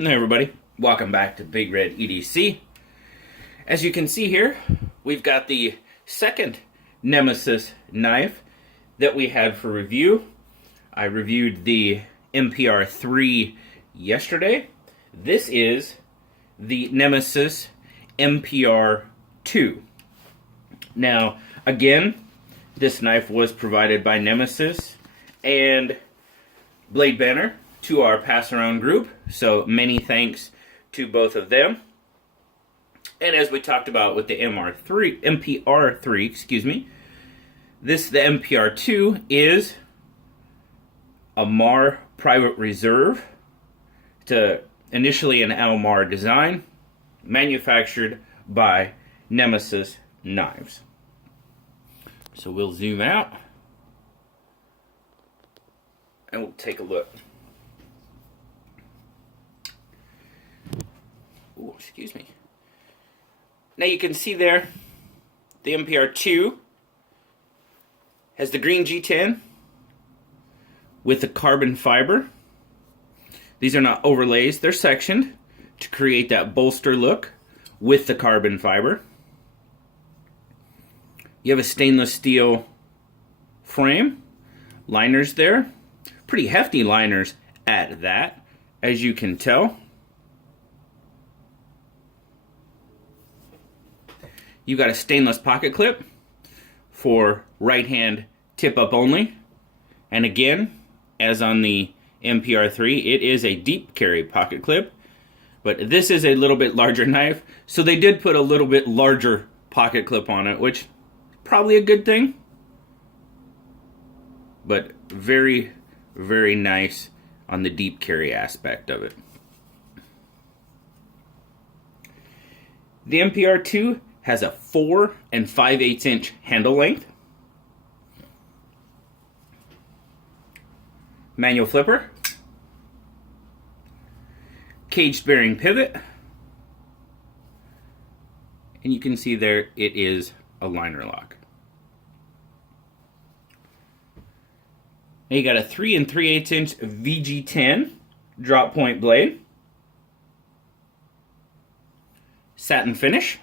Hey everybody, welcome back to Big Red EDC. As you can see here, we've got the second Nemesis knife that we had for review. I reviewed the MPR-2 yesterday. This is the Nemesis MPR-2. Now, again, this knife was provided by Nemesis and Blade Banter to our pass-around group, so many thanks to both of them. And as we talked about with the MPR-3, the MPR-2 is a MAR Private Reserve. It's initially an LMAR design, manufactured by Nemesis Knives. So we'll zoom out, and we'll take a look. Ooh, excuse me. Now you can see there, the MPR-2 has the green G10 with the carbon fiber. These are not overlays, they're sectioned to create that bolster look with the carbon fiber. You have a stainless steel frame, liners there, pretty hefty liners at that, as you can tell. You've got a stainless pocket clip for right hand tip up only. And again, as on the MPR-3, it is a deep carry pocket clip. But this is a little bit larger knife, so they did put a little bit larger pocket clip on it, which is probably a good thing. But very, very nice on the deep carry aspect of it. The MPR-2 has a 4 5/8 inch handle length. Manual flipper. Caged bearing pivot. And you can see there it is a liner lock. Now you got a 3 3/8 inch VG10 drop point blade. Satin finish.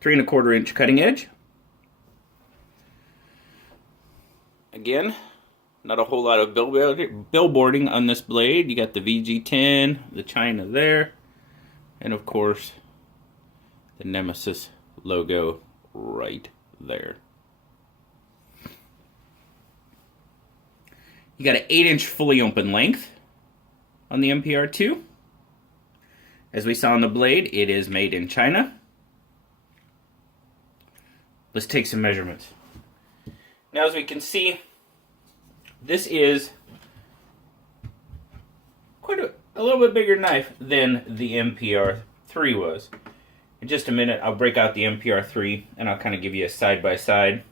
3 1/4 inch cutting edge. Again, not a whole lot of billboarding on this blade. You got the VG10, the China there, and of course, the Nemesis logo right there. You got an 8 inch fully open length on the MPR-2. As we saw on the blade, it is made in China. Let's take some measurements. Now, as we can see, this is quite a little bit bigger knife than the MPR-3 was. In just a minute, I'll break out the MPR-3 and I'll kind of give you a side-by-side.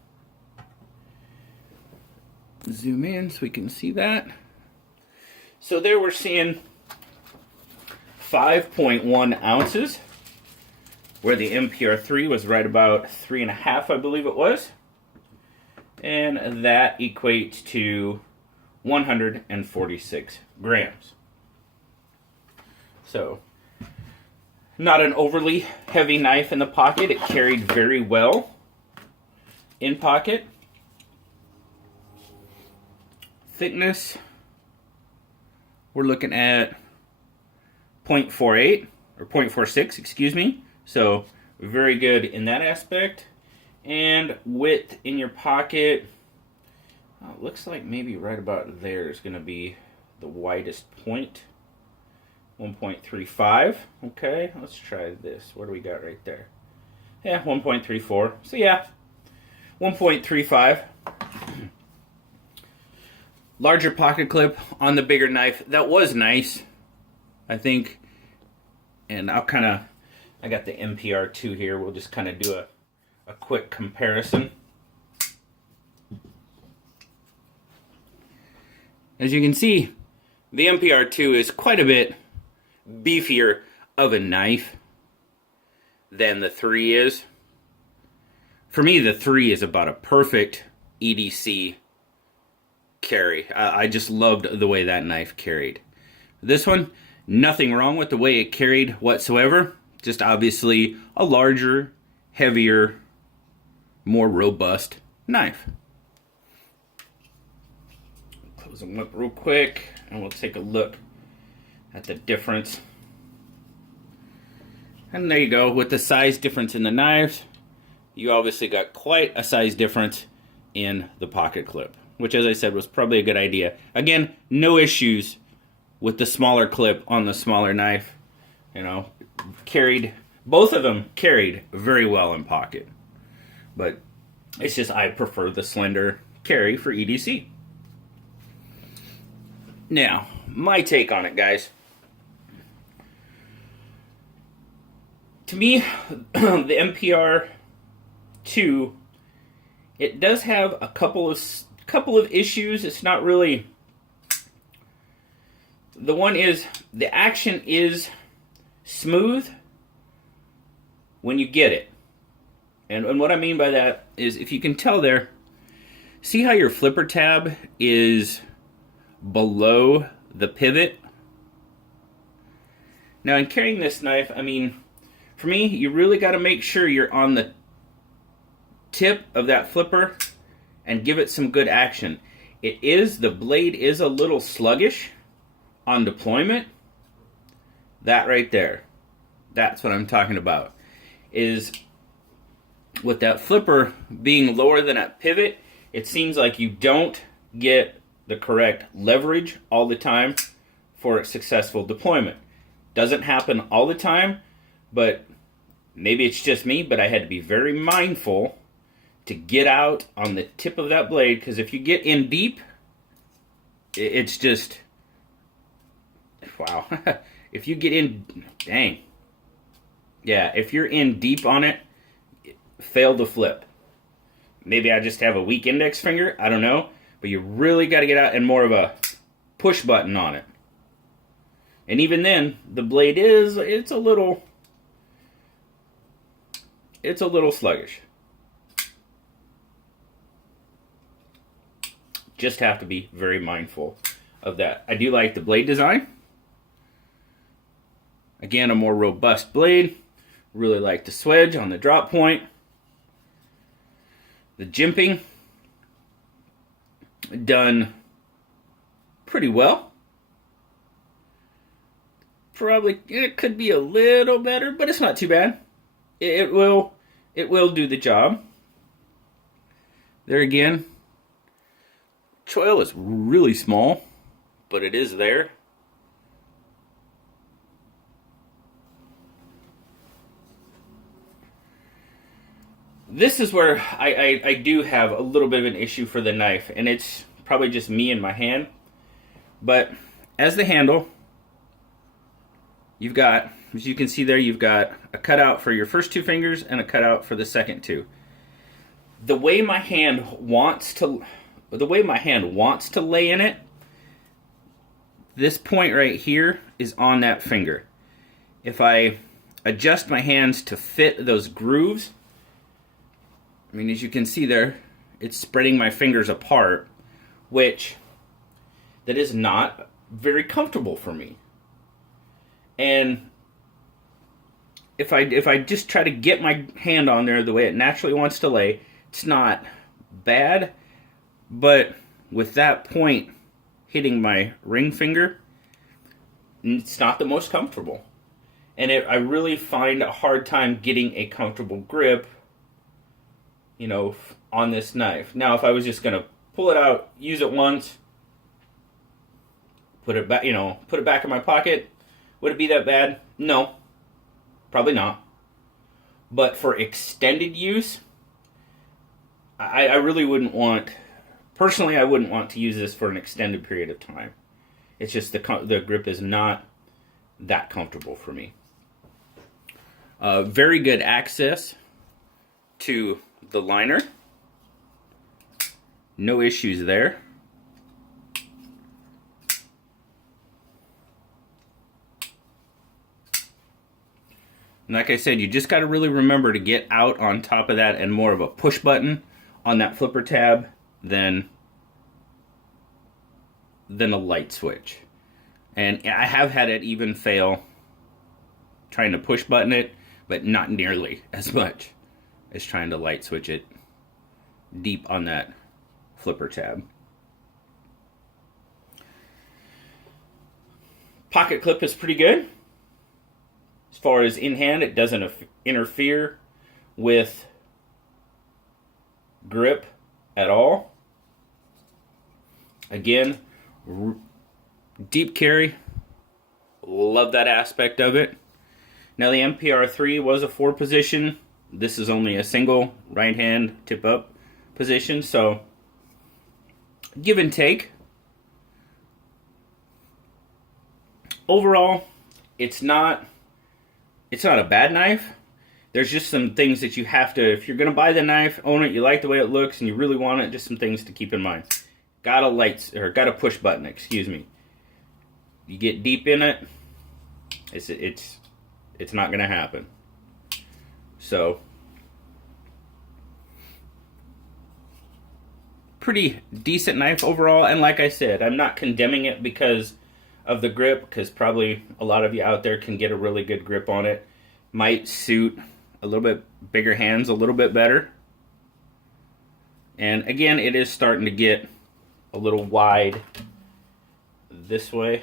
Zoom in so we can see that. So there we're seeing 5.1 ounces. Where the MPR-3 was right about 3.5, I believe it was. And that equates to 146 grams. So, not an overly heavy knife in the pocket. It carried very well in pocket. Thickness, we're looking at 0.48, or 0.46, excuse me. So, very good in that aspect. And width in your pocket, looks like maybe right about there is going to be the widest point. 1.35. Okay, let's try this. What do we got right there? Yeah, 1.34. So yeah, 1.35. Larger pocket clip on the bigger knife. That was nice, I think. And I got the MPR-2 here. We'll just kind of do a quick comparison. As you can see, the MPR-2 is quite a bit beefier of a knife than the 3 is. For me, the 3 is about a perfect EDC carry. I just loved the way that knife carried. This one, nothing wrong with the way it carried whatsoever. Just obviously a larger, heavier, more robust knife. Close them up real quick and we'll take a look at the difference. And there you go. With the size difference in the knives, you obviously got quite a size difference in the pocket clip, which, as I said, was probably a good idea. Again, no issues with the smaller clip on the smaller knife. You know, both of them carried very well in pocket. But it's just I prefer the slender carry for EDC. Now, my take on it, guys. To me, the MPR-2, it does have a couple of issues. It's not really. The one is the action is smooth when you get it. And what I mean by that is, if you can tell there, see how your flipper tab is below the pivot? Now, in carrying this knife, I mean, for me, you really got to make sure you're on the tip of that flipper and give it some good action. The blade is a little sluggish on deployment. That right there, that's what I'm talking about. Is with that flipper being lower than that pivot, it seems like you don't get the correct leverage all the time for a successful deployment. Doesn't happen all the time, but maybe it's just me, but I had to be very mindful to get out on the tip of that blade, because if you get in deep, it's just, wow. If you get in, dang. Yeah, if you're in deep on it, fail to flip. Maybe I just have a weak index finger, I don't know, but you really got to get out and more of a push button on it. And even then, the blade it's a little sluggish. Just have to be very mindful of that. I do like the blade design. Again, a more robust blade. Really like the swedge on the drop point. The jimping, done pretty well. Probably it could be a little better, but it's not too bad. It will do the job. There again, choil is really small, but it is there. This is where I do have a little bit of an issue for the knife, and it's probably just me and my hand. But as the handle, you've got, as you can see there, you've got a cutout for your first two fingers and a cutout for the second two. The way my hand wants to lay in it, this point right here is on that finger. If I adjust my hands to fit those grooves, I mean, as you can see there, it's spreading my fingers apart, which that is not very comfortable for me. And if I just try to get my hand on there the way it naturally wants to lay, it's not bad, but with that point hitting my ring finger, it's not the most comfortable. And I really find a hard time getting a comfortable grip, you know, on this knife. Now, if I was just going to pull it out, use it once, put it back, put it back in my pocket, would it be that bad? No, probably not. But for extended use, I really wouldn't want, personally, I wouldn't want to use this for an extended period of time. It's just the grip is not that comfortable for me. Very good access to the liner. No issues there. And like I said, you just got to really remember to get out on top of that and more of a push button on that flipper tab than a light switch. And I have had it even fail trying to push button it, but not nearly as much as trying to light switch it deep on that flipper tab. Pocket clip is pretty good. As far as in hand, it doesn't interfere with grip at all. Again, deep carry, love that aspect of it. Now the MPR-2 was a 4-position. This is only a single right hand tip up position, so give and take. Overall, it's not a bad knife. There's just some things that you have to, if you're going to buy the knife, own it, you like the way it looks, and you really want it, just some things to keep in mind. Got a push button, excuse me. You get deep in it, it's not going to happen. So, pretty decent knife overall, and like I said, I'm not condemning it because of the grip, because probably a lot of you out there can get a really good grip on it. Might suit a little bit bigger hands a little bit better. And again, it is starting to get a little wide this way.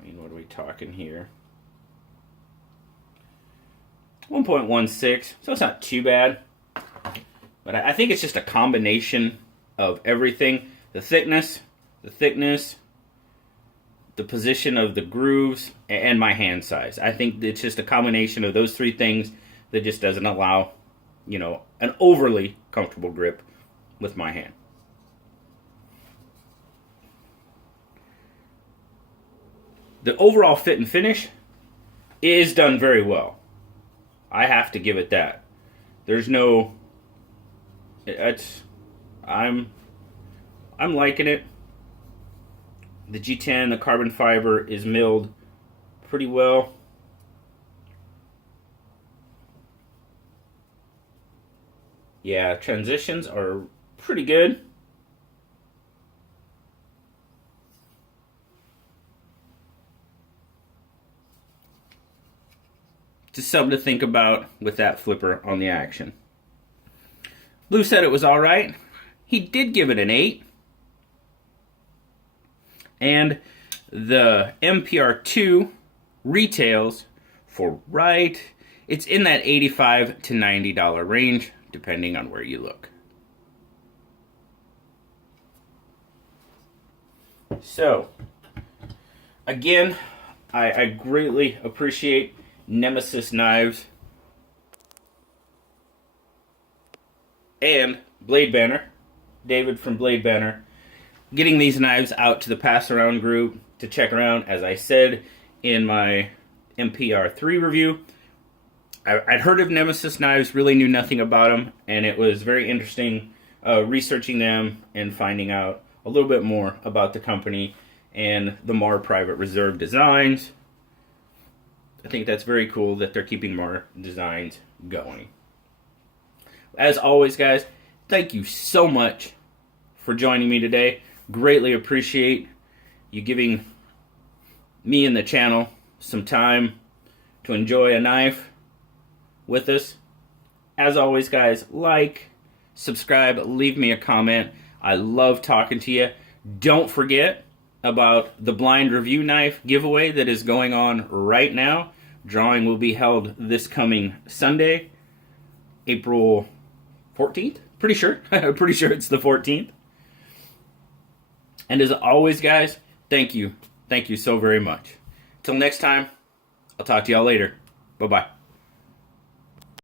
I mean, what are we talking here? 1.16, so it's not too bad. But I think it's just a combination of everything. The thickness, the position of the grooves, and my hand size. I think it's just a combination of those three things that just doesn't allow, an overly comfortable grip with my hand. The overall fit and finish is done very well. I have to give it that. I'm liking it. The G10, the carbon fiber, is milled pretty well. Yeah, transitions are pretty good. Just something to think about with that flipper on the action. Lou said it was alright. He did give it an 8. And the MPR-2 retails for it's in that $85 to $90 range, depending on where you look. So, again, I greatly appreciate Nemesis Knives and Blade Banter, David from Blade Banter, getting these knives out to the pass around group to check around. As I said in my MPR-2 review, I'd heard of Nemesis Knives, really knew nothing about them, and it was very interesting researching them and finding out a little bit more about the company and the MAR Private Reserve designs. I think that's very cool that they're keeping MAR designs going. As always, guys, thank you so much for joining me today. Greatly appreciate you giving me and the channel some time to enjoy a knife with us. As always, guys, like, subscribe, leave me a comment. I love talking to you. Don't forget about the blind review knife giveaway that is going on right now. Drawing will be held this coming Sunday, April 14th. Pretty sure it's the 14th. And as always, guys, thank you so very much. Till next time, I'll talk to y'all later. Bye-bye.